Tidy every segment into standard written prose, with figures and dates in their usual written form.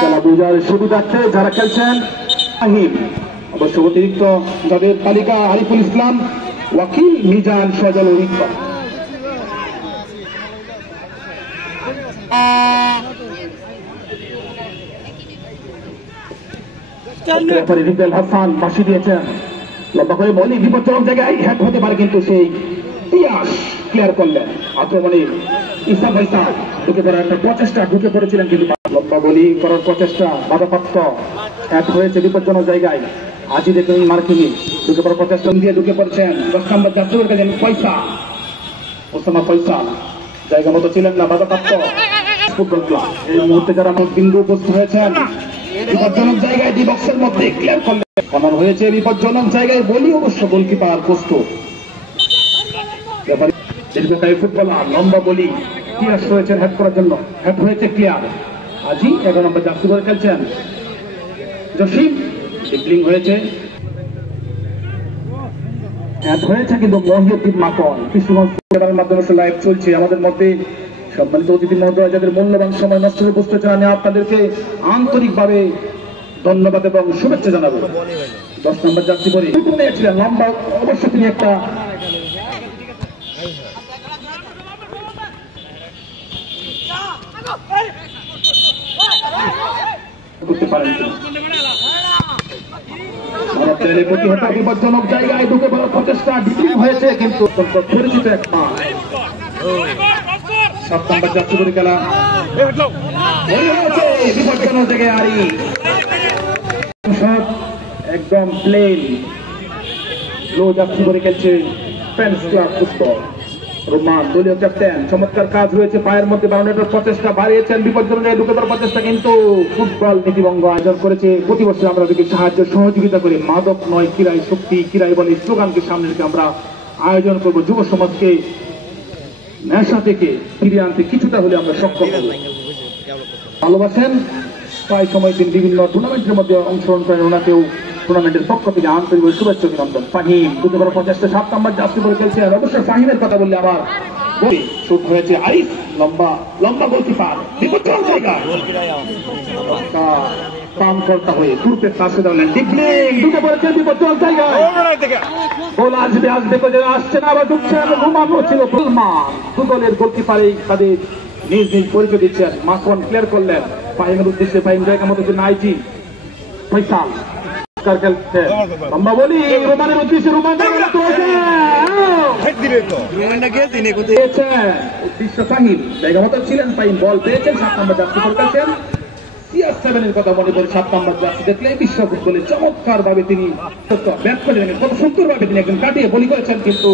খেলা বোঝার সুবিধার্থে যারা খেলছেন ফাহিম, অবশ্য অতিরিক্ত যাদের তালিকা আরিফুল ইসলাম, ওয়াকিল, মিজান, সজল, অভিজ্ঞতা। রিফেল হাসান বাসি দিয়েছেন, লম্বা করে বলি বিপজ্জনক জায়গায় হ্যাক হতে পারে, কিন্তু সেই তিয়াস ক্লিয়ার করলেন। আক্রমণে ইসা ভাইসা ঢুকে পড়ার একটা প্রচেষ্টা, ঢুকে পড়েছিলেন কিন্তু লম্বা বলি করার প্রচেষ্টা বাধাপ্রাপ্ত, হ্যাক হয়েছে বিপজ্জনক জায়গায়। আজই দেখুন মার্কিনি ঢুকে পড়ার প্রচেষ্টা দিয়ে ঢুকে পড়েছেন 10 নম্বর জাতীয় কাজে পয়সা, ওসামা পয়সা জায়গা মতো ছিলেন না, বাধাপ্রাপ্ত। ফুটবল ক্লাব এই মুহূর্তে যারা বিন্দু উপস্থিত হয়েছেন বিপজ্জনক জায়গায় ডি বক্সের মধ্যে ক্লিয়ার করলেন। কর্নার হয়েছে বিপজ্জনক জায়গায়, বলি অবশ্য গোলকিপার প্রস্তুত। দীর্ঘকালী ফুটবলার লম্বা বলি ক্লিয়ার হয়েছেন হ্যাক করার জন্য, হ্যাক হয়েছে ক্লিয়ার। আজই 11 নম্বর জার্সি পরে খেলছেন জসিম, ডিপলিং হয়েছে, হ্যাক হয়েছে কিন্তু মহিউদ্দিন মাকন। কৃষ্ণগঞ্জের মাধ্যমে লাইভ চলছে। আমাদের মধ্যে সম্মানিত অতিথি মহোদয় যাদের মূল্যবান সময় নষ্ট করে বসতে চান, আপনাদেরকে আন্তরিকভাবে ধন্যবাদ এবং শুভেচ্ছা জানাবো। 10 নম্বর যাত্রী পরে ছিলেন লম্বা, অবশ্য তিনি একটা করতে পারেন। বিপজ্জনক জায়গায় ঢুকে পড়ার প্রচেষ্টা ডিপলিং হয়েছে, কিন্তু পরিচিত এক পা। 7 নম্বর যাত্রী পরে খেলা বিপজ্জনক জায়গায় আরি একদম প্লেন লো যাত্রী পরে খেলছে ফ্রেন্ডস ক্লাব ফুটবল। রোমান দলীয় ক্যাপ্টেন, চমৎকার কাজ হয়েছে, পায়ের মধ্যে বাউন্ডারির প্রচেষ্টা বাড়িয়েছেন, বিপজ্জনক ঢুকে পড়ার প্রচেষ্টা, কিন্তু ফুটবল নীতিভঙ্গ আয়োজন করেছে। প্রতি বছর আমরা যদি সাহায্য সহযোগিতা করি, মাদক নয় কিরাই শক্তি, কিরাই বলে স্লোগানকে সামনে রেখে আমরা আয়োজন করব। যুব সমাজকে নেশা থেকে ফিরিয়ে আনতে কিছুটা হলে আমরা সক্ষম হব। ভালোবাসেন, প্রায় সময় তিনি বিভিন্ন টুর্নামেন্টের মধ্যে অংশগ্রহণ করেন, ওনাকেও টুর্নামেন্টের পক্ষ থেকে আন্তরিক শুভেচ্ছা অভিনন্দন। ফাহিম ঢুকে পড়ার প্রচেষ্টা 7 নম্বর জার্সি পরে খেলছেন। অবশ্যই ফাহিমের কথা বললে আমার শুট হয়েছে আরিফ, লম্বা লম্বা গোলকিপার বিপজ্জনক জায়গা পাম করতে হয়ে তুরপের কাছে দাঁড়ালেন, ডিপলিং ঢুকে পড়েছেন বিপজ্জনক জায়গায়। গোল আসবে আসবে করে আসছে না, আবার ঢুকছেন, ঘুমানো ছিল ফুলমান। দুদলের গোলকিপারে তাদের নিজ নিজ পরিচয় দিচ্ছেন। মাখন ক্লিয়ার করলেন ফাহিমের উদ্দেশ্যে, ফাহিম জায়গা মতো নাইজি ফয়সাল খেলছে লম্বা বলি রোমানের উদ্দেশ্যে, রোমান উদ্দেশ্য ফাহিম জায়গা মতো ছিলেন, ফাহিম বল পেয়েছেন। 7 নম্বর জার্সি পরে খেলছেন CR7 কথা মনে করে 7 নম্বর জার্সি দেখলে বিশ্ব ফুটবলে চমৎকার ভাবে তিনি ব্যাট করেন, কত সুন্দর ভাবে তিনি একজন কাটিয়ে বলি করেছেন, কিন্তু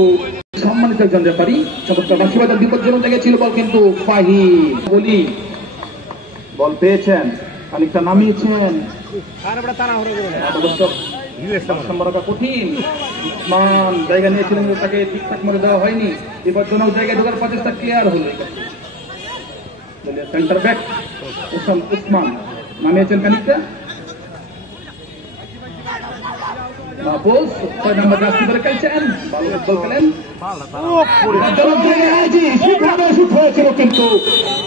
সম্মানিত একজন রেফারি চমৎকার বাসিবাজার বিপজ্জনক জায়গায় ছিল বল, কিন্তু ফাহিম বলি বল পেয়েছেন, খানিকটা নামিয়েছেন, কঠিন মান জায়গা নিয়েছিলেন, তাকে ঠিকঠাক মনে দেওয়া হয়নি। বিপজ্জনক জায়গায় ঢোকার প্রচেষ্টা ক্লিয়ার হলো। সেন্টার ব্যাক উসমান নামিয়েছেন খানিকটা, 6 নম্বর জার্সি পরে খেলছেন, ভালো বল খেলেন, হয়েছিল কিন্তু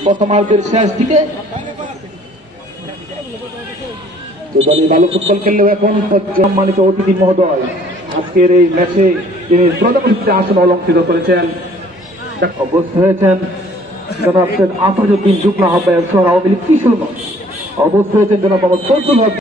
প্রথমার্ধের শেষ দিকে। ভালো ফুটবল খেললেও এখন সম্মানিত অতিথি মহোদয় আজকের এই ম্যাচে তিনি প্রধানমন্ত্রী আসন অলঙ্কৃত করেছেন, অবস্থা হয়েছেন জনাব আফরুদ্দিন যুগ্ম আহ্বায়ক শহর আওয়ামী লীগ কিশোরগঞ্জ, অবস্থা হয়েছেন জনাব মোহাম্মদ ফজলুল হক।